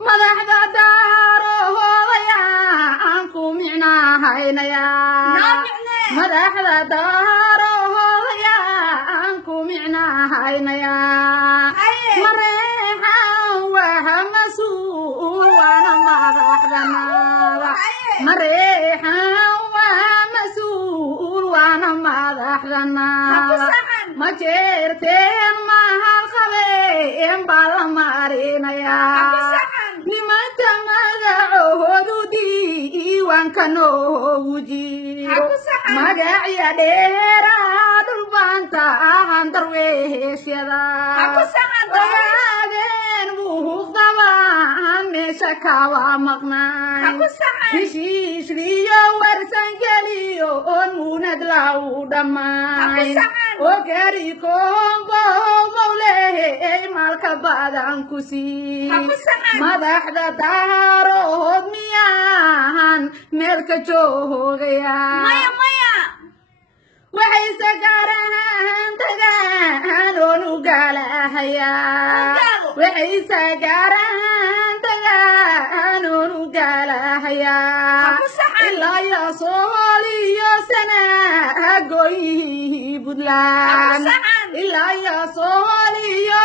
madaxda daaroodaya aan ku micnahaynaya madaxda daaroodaya aan ku micnahaynaya mareexan waa mas-uul waana madaxdanada mareexan waa mas-uul waana madaxdanada ma jeerteen mahad qabeen baa la marinaya nimanta magacoodu diiwaanka noogu jiro magacya dheeraa dhulbaanta ahan darweeshyada ogaadeen buuqdabaan meesha kawa maqnay heshiisliyo warsan geliyo oon muunad lagu dhammaay oo gari koombo mawleey maalka badan ku sii madaxda daarood miyaan meel ka joogaya waxay sagaaraan tagaan oon u gaalahayaa waxay sagaaraan tagaan oon u gaalahayaa ilaa iyo sooliyo sanaagoyihii buntland ilaa iyo sooliyo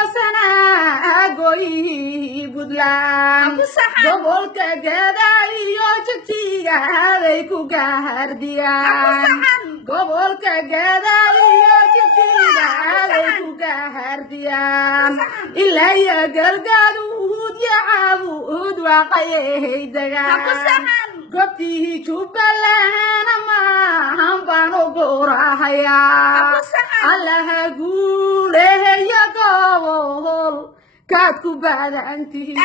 sanaagoyihii buntland gobolka gadaal iyo jigjiga bay ku gaardiyaan gobolka gadaal iyo jigjiga bay ku gaardiyaan ilaa iyo galgaduud iyo caabuud waaqayay degaan gobtii jubbaland maahan baan u gowrahayaa allaha guuleeya gobol kaad ku badan tihiin